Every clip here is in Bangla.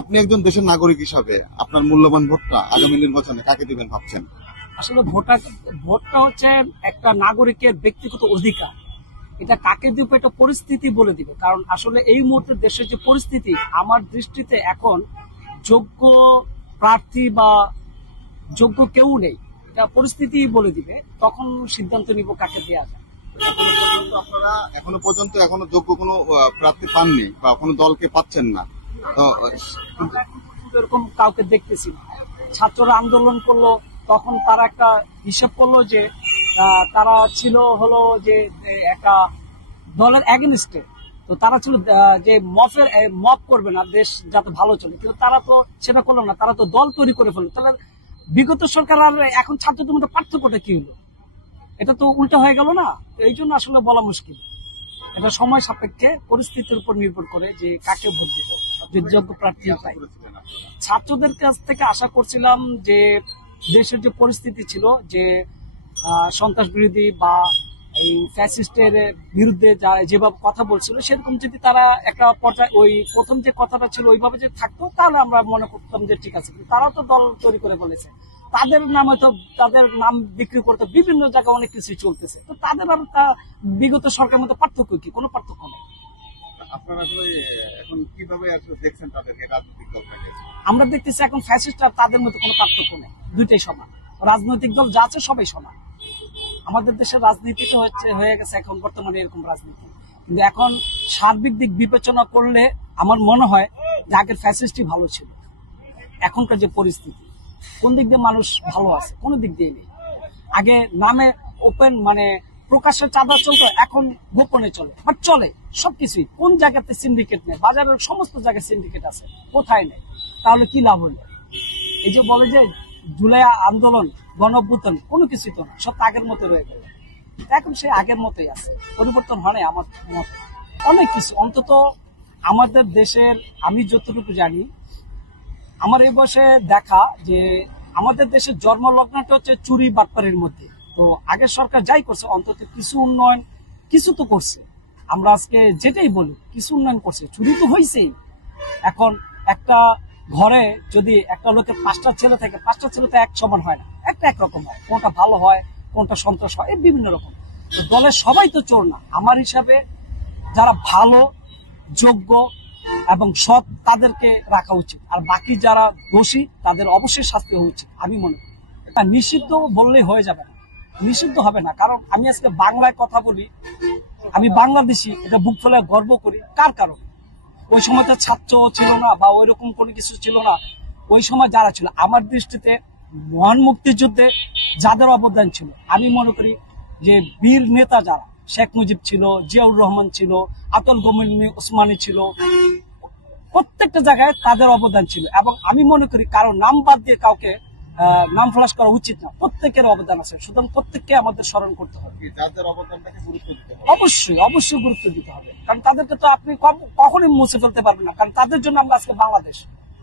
আপনি একজন দেশের নাগরিক হিসাবে আপনার মূল্যবান ভোটটা আগামী নির্বাচনে কাকে দিবেন ভাবছেন? আসলে ভোটটা হচ্ছে একটা নাগরিকের ব্যক্তিগত অধিকার। এটা কাকে দিব এটা পরিস্থিতি বলে দিবে। কারণ আসলে এই মুহূর্তে দেশের যে পরিস্থিতি, আমার দৃষ্টিতে এখন যোগ্য প্রার্থী বা যোগ্য কেউ নেই। এটা পরিস্থিতি বলে দিবে, তখন সিদ্ধান্ত নিব কাকে দেওয়া যায়। আপনারা এখনো পর্যন্ত যোগ্য কোনো প্রার্থী পাননি বা কোনো দলকে পাচ্ছেন না, তো এরকম কাউকে দেখতেছি না। ছাত্ররা আন্দোলন করলো, তখন তারা একটা হিসাব করলো যে তারা ছিল হলো যে একটা দলের এগেনস্টে, তো তারা ছিল যে মফ করবে না, দেশ যাতে ভালো চলে, কিন্তু তারা তো সেটা করলো না, তারা তো দল তৈরি করে ফেললো। তাহলে বিগত সরকার আর এখন ছাত্রদের মধ্যে পার্থক্যটা কি হলো? এটা তো উল্টা হয়ে গেল না। এই জন্য আসলে বলা মুশকিল। এটা সময় সাপেক্ষে পরিস্থিতির উপর নির্ভর করে যে কাকে ভোট দিব, যে যোগ্য প্রার্থী পাই। ছাত্রদের কাছ থেকে আশা করছিলাম যে দেশের যে পরিস্থিতি ছিল, যে সন্ত্রাস বিরোধী বা এই ফ্যাসিস্টের বিরুদ্ধে যেভাবে কথা বলছিল, সেরকম যদি তারা একটা পর্যায়ে ওই প্রথম যে কথাটা ছিল ওইভাবে যদি থাকতো, তাহলে আমরা মনে করতাম যে ঠিক আছে। তারাও তো দল তৈরি করে বলেছে, তাদের নামে তো তাদের নাম বিক্রি করতে বিভিন্ন জায়গায় অনেক কিছু চলতেছে, তো তাদের আর বিগত সরকারের মধ্যে পার্থক্য কি? কোনো পার্থক্য নেই। আপনারা এখন কিভাবে দেখছেন তাদেরকে? আমরা দেখতেছি এখন ফ্যাসিস্ট আর তাদের মধ্যে কোনো পার্থক্য নেই, দুইটাই সমান। রাজনৈতিক দল যা আছে সবাই সমান। আমাদের দেশের রাজনীতি হয়ে গেছে এখন বর্তমানে এরকম রাজনীতি। কিন্তু এখন সার্বিক দিক বিবেচনা করলে আমার মনে হয় যে আগের ফ্যাসিস্টই ভালো ছিল। এখনকার যে পরিস্থিতি, কোন দিক দিয়ে মানুষ ভালো আছে? কোনো দিক দিয়ে নেই। আগে নামে ওপেন প্রকাশ্যে চাঁদা চলতো, এখন গোপনে চলে, বাট চলে সবকিছুই। কোন জায়গাতে সিন্ডিকেট নেই? বাজারের সমস্ত জায়গায় সিন্ডিকেট আছে, কোথায় নেই? তাহলে কি লাভ হলো? এই যে বলে যে জুলাই আন্দোলন, গণ-অভ্যুত্থান, কোনো কিছুই তো না, সব আগের মতো রয়ে গেল। এখন সে আগের মতোই আছে, পরিবর্তন হয় নাই। আমার মত অনেক কিছু, অন্তত আমাদের দেশের, আমি যতটুকু জানি, আমার এই বয়সে দেখা যে আমাদের দেশের জন্মলগ্নটা হচ্ছে চুরি বাটপারের মধ্যে। তো আগের সরকার যাই করছে, অন্তত কিছু উন্নয়ন কিছু তো করছে। আমরা আজকে যেটাই বলি, কিছু উন্নয়ন করছে, চুরি তো হয়েছেই। এখন একটা ঘরে যদি একটা লোকের 5টা ছেলে থাকে, 5টা ছেলে তো এক সমান হয় না, একটা একরকম হয়। কোনটা ভালো হয়, কোনটা সন্ত্রাস হয়, এই বিভিন্ন রকম। তো দলের সবাই তো চোর না। আমার হিসাবে যারা ভালো, যোগ্য এবং সৎ, তাদেরকে রাখা উচিত। আর বাকি যারা দোষী, তাদের অবশ্যই শাস্তি হওয়া উচিত আমি মনে করি। এটা নিষিদ্ধ বললেই হয়ে যাবে না, নিষিদ্ধ হবে না। কারণ আমি আজকে বাংলায় কথা বলি, আমি বাংলাদেশি, এটা বুক ফেলে গর্ব করি। কার কারণ? ওই সময় তো ছাত্র ছিল না বা ওই রকম কোনো কিছু ছিল না। ওই সময় যারা ছিল, আমার দৃষ্টিতে মহান মুক্তিযুদ্ধে যাদের অবদান ছিল, আমি মনে করি যে বীর নেতা যারা, শেখ মুজিব ছিল, জিয়াউর রহমান ছিল, আতল গমনি ওসমানী ছিল, প্রত্যেকটা জায়গায় তাদের অবদান ছিল। এবং আমি মনে করি কারো নাম বাদ দিয়ে কাউকে নাম ফ্লাশ করা উচিত না। প্রত্যেকের অবদান আছে, সুতরাং প্রত্যেককে আমাদের স্মরণ করতে হবে। অবশ্যই অবশ্যই গুরুত্ব দিতে হবে, কারণ তাদেরকে তো আপনি কখনোই মুছে ফেলতে পারবেন না। কারণ তাদের জন্য আমরা আজকে বাংলাদেশ,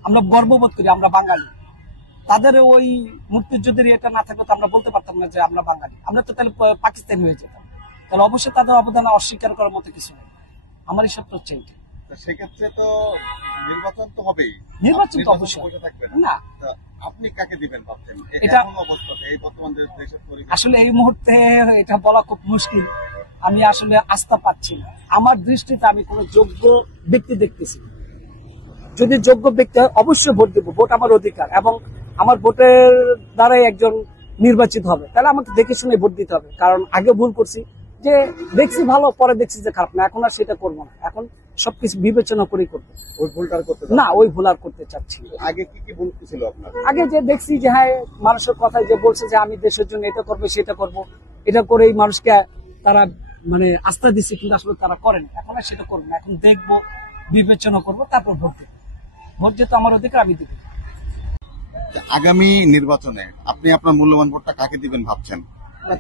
আমরা গর্ববোধ করি, আমরা বাঙালি। তাদের ওই মুক্তিযুদ্ধের এটা না থাকলে তো আমরা বলতে পারতাম না যে আমরা বাঙালি। আমরা তো তাহলে পাকিস্তানি হয়ে যেতাম। তাহলে অবশ্যই তাদের অবদান অস্বীকার করার মতো কিছু নেই। আমার হিসাব তো হচ্ছে এইটা। সেক্ষেত্রে তো নির্বাচন তো হবেই, নির্বাচন তো অবশ্যই না। আপনি কাকে দিবেন ভাবছেন? এটা এই বর্তমান দেশের আসলে এই মুহূর্তে এটা বলা খুব মুশকিল। আমি আসলে আস্থা পাচ্ছি না। আমার দৃষ্টিতে আমি কোনো যোগ্য ব্যক্তি দেখতেছি। যদি যোগ্য ব্যক্তি হয় অবশ্যই ভোট দেবো, ভোট আমার অধিকার, এবং আমার ভোটের দ্বারাই একজন নির্বাচিত হবে। তাহলে আমাকে দেখে শুনে ভোট দিতে হবে। কারণ আগে ভুল করছি, যে দেখছি ভালো, পরে দেখছি যে খারাপ, না, এখন আর সেটা করবো না। এখন সবকিছু বিবেচনা করেই করবো। ওই ভুলটা করতে না, ওই ভুল আর করতে চাচ্ছি। আগে কি ভুল ছিল আপনার? আগে যে দেখছি যে হ্যাঁ, মানুষের কথায় যে বলছে যে আমি দেশের জন্য এটা করবো সেটা করবো, এটা করেই মানুষকে তারা আস্থা দিচ্ছে, কিন্তু আসলে তারা করেন। এখন আর সেটা করবো না। এখন দেখবো, বিবেচনা করবো, তারপর ভোট দেবো। ভোট যেহেতু আমার অধিকার, আমি দেবো। আগামী নির্বাচনে আপনি আপনার মূল্যবান ভোটটা কাকে দিবেন ভাবছেন?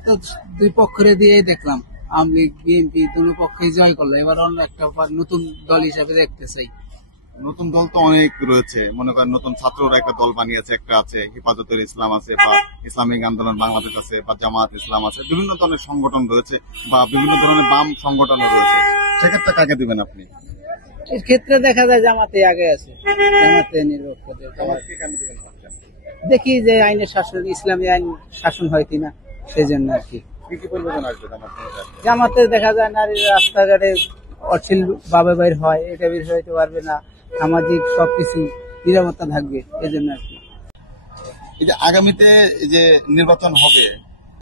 তো দুই পক্ষের দিয়ে দেখলাম, আওয়ামী লীগ বিএনপি দুই পক্ষই জয় করলো। এবার অন্য একটা নতুন দল হিসাবে দেখতে চাই। নতুন দল তো অনেক রয়েছে, মনে করেন নতুন ছাত্ররা একটা দল বানিয়েছে, একটা আছে হেফাজতুল ইসলাম আছে, বা ইসলামিক আন্দোলন বাংলাদেশ আছে, বা জামাত ইসলাম আছে, বিভিন্ন ধরনের সংগঠন রয়েছে, বা বিভিন্ন ধরনের বাম সংগঠন রয়েছে। সেক্ষেত্রে কাকে দিবেন আপনি? এর ক্ষেত্রে দেখা যায় জামাতে আগে আছে, জামাতে নিরপেক্ষ। জামাতকে কেন দিবেন ভাবছেন? দেখি যে আইনের শাসন, ইসলামী আইন শাসন হয় কিনা, সেই জন্য আর কি। কি কি পরিবর্তন আসবে জামাত? জামাতে দেখা যায় নারীর রাস্তাঘাটে অশ্লীল ভাবে বের হয়, এটা বের হইতে পারবে না, সামাজিক সবকিছু নিরাপত্তা থাকবে, এই জন্য আর কি। এই যে আগামীতে এই যে নির্বাচন হবে,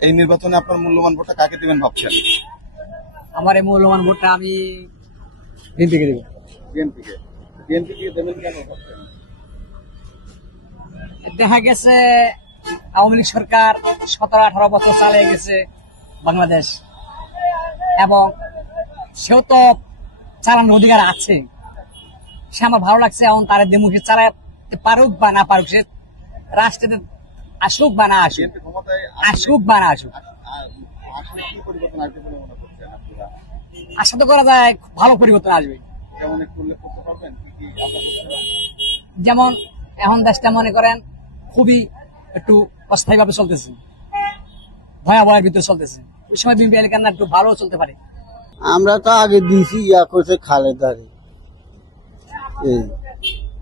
এই নির্বাচনে আপনার মূল্যবান ভোটটা কাকে দিবেন ভাবছেন? আমার এই মূল্যবান ভোটটা আমি বিএনপিকে দেব। বিএনপিকে। বিএনপিকে দেবেন কেন ভাবছেন? দেখা গেছে আওয়ামী লীগ সরকার 17-18 বছর চালিয়ে গেছে বাংলাদেশ, এবং সেও তো চালানোর অধিকার আছে। সে আমার ভালো লাগছে, এখন তার দেমুখে চালাতে পারুক বা না পারুক, সে রাষ্ট্রে আসুক বা না আসুক, বিএনপি ক্ষমতায় আসুক বা না আসুক, আসলে কি পরিবর্তন আসবে বলে মনে করছেন আপনারা? আশা তো করা যায় ভালো পরিবর্তন আসবে। যেমন একটু উল্লেখ করতে পারবেন কি কি আশা করছেন? যেমন এখন দেশটা মনে করেন খুবই একটু অস্থায়ীভাবে চলতেছে, ভয়াবহের ভিতরে চলতেছে। ওই সময় বিএনপি এলাকার না একটু ভালো চলতে পারে। আমরা তো আগে দিছি ইয়া করছে খালেদারে, এই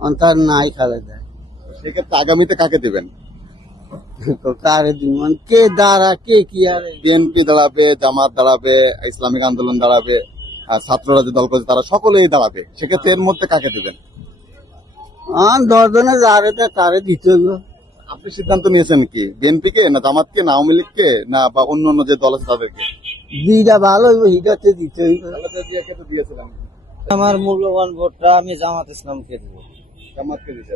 অন্তর নাই খালেদার, সেক্ষেত্রে আগামীতে কাকে দিবেন? তো কারে দিন কে দাঁড়া কে কি আরে বিএনপি দাঁড়াবে, জামাত দাঁড়াবে, ইসলামিক আন্দোলন দাঁড়াবে, আর ছাত্ররা যে দল করছে তারা সকলেই দাঁড়াবে, সেক্ষেত্রে এর মধ্যে কাকে দেবেন? 10 জনে যারে তারে দিতে হইব। আপনি সিদ্ধান্ত নিয়েছেন কি, বিএনপি কে না জামাতকে না আওয়ামী লীগকে না বা অন্য অন্য যে দল আছে তাদেরকে? দুইটা ভালো হইব, হিটাতে দিতে হইব। দিয়েছিলেন আমার মূল্যবান ভোটটা আমি জামাত ইসলামকে দিব। জামাতকে দিতে।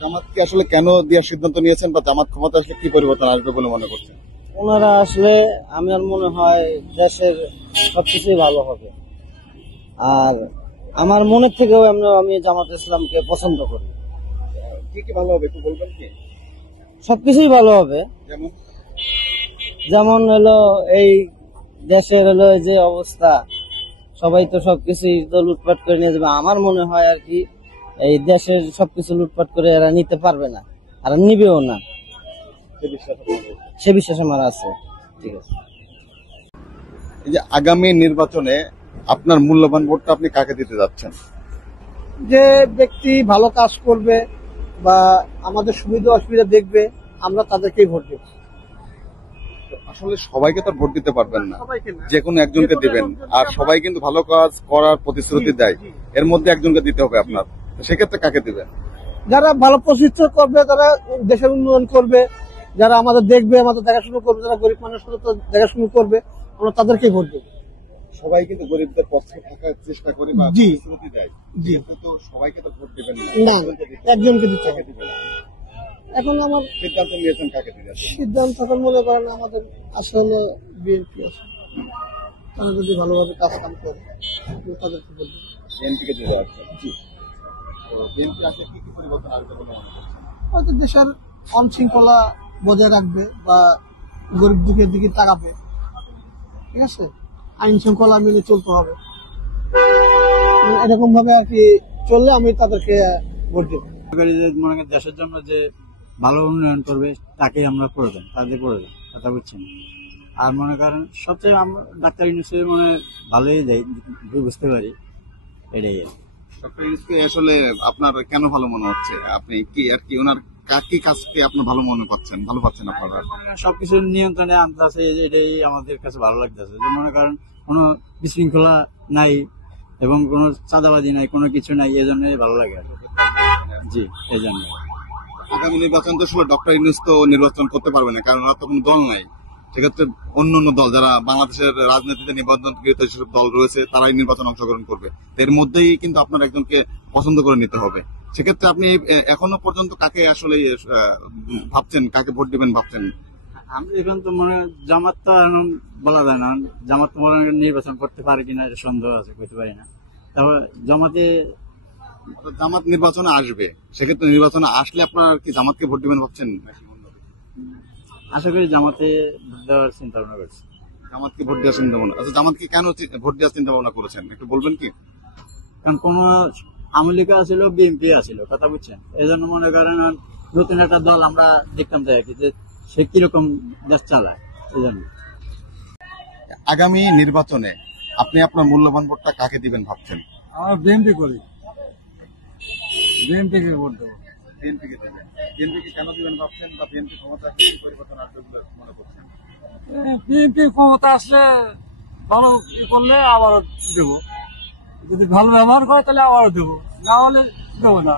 জামাতকে আসলে কেন দেওয়ার সিদ্ধান্ত নিয়েছেন, বা জামাত ক্ষমতা আসলে কি পরিবর্তন আসবে বলে মনে করছেন? ওনারা আসলে আমার মনে হয় দেশের সবকিছুই ভালো হবে, আর আমার মনের থেকেও আমি জামাত ইসলামকে পছন্দ করি। কি কি ভালো হবে একটু বলবেন কি? সবকিছুই ভালো হবে, যেমন যেমন হলো এই দেশের হলো যে অবস্থা, সবাই তো সবকিছুই তো লুটপাট করে নিয়ে যাবে। আমার মনে হয় আর কি এই দেশের সবকিছু লুটপাট করে এরা নিতে পারবে না, আর নিবেও না, সে বিশ্বাস আমার আছে। ঠিক আছে। এই যে আগামী নির্বাচনে আপনার মূল্যবান ভোটটা আপনি কাকে দিতে যাচ্ছেন? যে ব্যক্তি ভালো কাজ করবে বা আমাদের সুবিধা অসুবিধা দেখবে, আমরা তাদেরকেই ভোট দেব। আসলে সবাইকে তো ভোট দিতে পারবেন না, সবাইকে না। যে কোনো একজনকে দিবেন, আর সবাই কিন্তু ভালো কাজ করার প্রতিশ্রুতি দেয়, এর মধ্যে একজনকে দিতে হবে আপনার। তো সেক্ষেত্রে কাকে দিবেন? যারা ভালো প্রতিষ্ঠা করবে, তারা দেশের উন্নয়ন করবে, যারা আমাদের দেখবে, আমাদের দেখাশোনা করবে, যারা গরিব মানুষের তো দেখাশোনা করবে, আমরা তাদেরকেই ভোট দেব। সবাই কিন্তু গরিবদের পক্ষে থাকার চেষ্টা করে বা জি। প্রতিশ্রুতি দেয়, জি। কিন্তু সবাইকে তো ভোট দিবেন না, না, একজনকে দিতে হবে। একজনকে দিতে কাকে হবে। দিবেন? এখন আমার সিদ্ধান্ত নিয়েছেন কাকে দিবেন? সিদ্ধান্ত এখন মনে করেন আমাদের আসলে বিএনপি আছে, তারা যদি ভালোভাবে কাজ কাম করে আমরা তাদেরকে ভোট দেব। বিএনপিকে দিতে যাচ্ছেন? জি। বিএনপি আসলে কি কি পরিবর্তন আসবে বলে মনে করছেন? হয়তো দেশের আইন শৃঙ্খলা বজায় রাখবে বা গরিব দুঃখের দিকে তাকাবে। ঠিক আছে, আইন শৃঙ্খলা মেনে চলতে হবে, এরকম ভাবে আর কি চললে আমি তাদেরকে ভোট দেবো। মনে করেন দেশের জন্য যে ভালো উন্নয়ন করবে তাকে আমরা প্রয়োজন, তাদের প্রয়োজন, কথা বুঝছেন। আর মনে করেন সবচেয়ে আমরা ডাক্তার ইউনিভার্সিটি মনে ভালোই যাই, বুঝতে পারি, এটাই আর কি। ডক্টর ইউনূসকে আসলে আপনার কেন ভালো মনে হচ্ছে? আপনি কি আর কি ওনার কি কাজকে আপনি ভালো মনে করছেন, ভালো পাচ্ছেন আপনারা? সবকিছু নিয়ন্ত্রণে আনতে আছে, এটাই আমাদের কাছে ভালো লাগতেছে। যে মনে করেন কোনো বিশৃঙ্খলা নাই এবং কোনো চাঁদাবাজি নাই, কোনো কিছু নাই, এই জন্যই ভালো লাগে আর কি। জি, এই জন্য। আগামী নির্বাচন তো আসলে ডক্টর ইউনূস তো নির্বাচন করতে পারবে না, কারণ ওরা তো কোনো দল নাই। সেক্ষেত্রে অন্য অন্য দল যারা বাংলাদেশের রাজনীতিতে নিবন্ধনকৃত যেসব দল রয়েছে তারাই নির্বাচন অংশগ্রহণ করবে। এর মধ্যেই কিন্তু আপনার একজনকে পছন্দ করে নিতে হবে। সেক্ষেত্রে আপনি এখনো পর্যন্ত কাকে আসলে ভাবছেন, কাকে ভোট দিবেন ভাবছেন? আমি এখন তো মনে জামাত তো এখন বলা যায় না, জামাত তো মনে হয় নির্বাচন করতে পারে কিনা এটা সন্দেহ আছে, করতে পারি না। তারপর জামাতে জামাত নির্বাচনে আসবে, সেক্ষেত্রে নির্বাচনে আসলে আপনার কি জামাতকে ভোট দিবেন ভাবছেন? আশা করি জামাতে দেওয়ার চিন্তা ভাবনা করছি। জামাতকে ভোট দেওয়ার চিন্তা ভাবনা, আচ্ছা জামাতকে কেন ভোট দেওয়ার চিন্তা ভাবনা করেছেন একটু বলবেন কি? কারণ কোন আওয়ামী লীগ আছিল, বিএনপি আছিল, কথা বুঝছেন। এই জন্য মনে করেন নতুন একটা দল আমরা দেখতাম চাই আর কি, যে সে কিরকম দেশ চালায়, এই জন্য। আগামী নির্বাচনে আপনি আপনার মূল্যবান ভোটটা কাকে দিবেন ভাবছেন? আমরা বিএনপি করি, বিএনপি কে ভোট দেবো। বিএনপিকে দেবেন। বিএনপিকে কেন দিবেন ভাবছেন, বা বিএনপি ক্ষমতা আসলে কি পরিবর্তন আসবে বলে মনে করছেন? বিএনপি ক্ষমতা আসলে ভালো করলে আবারও দেবো, যদি ভালো ব্যবহার করে তাহলে আবারও দেবো, না হলে দেবো না।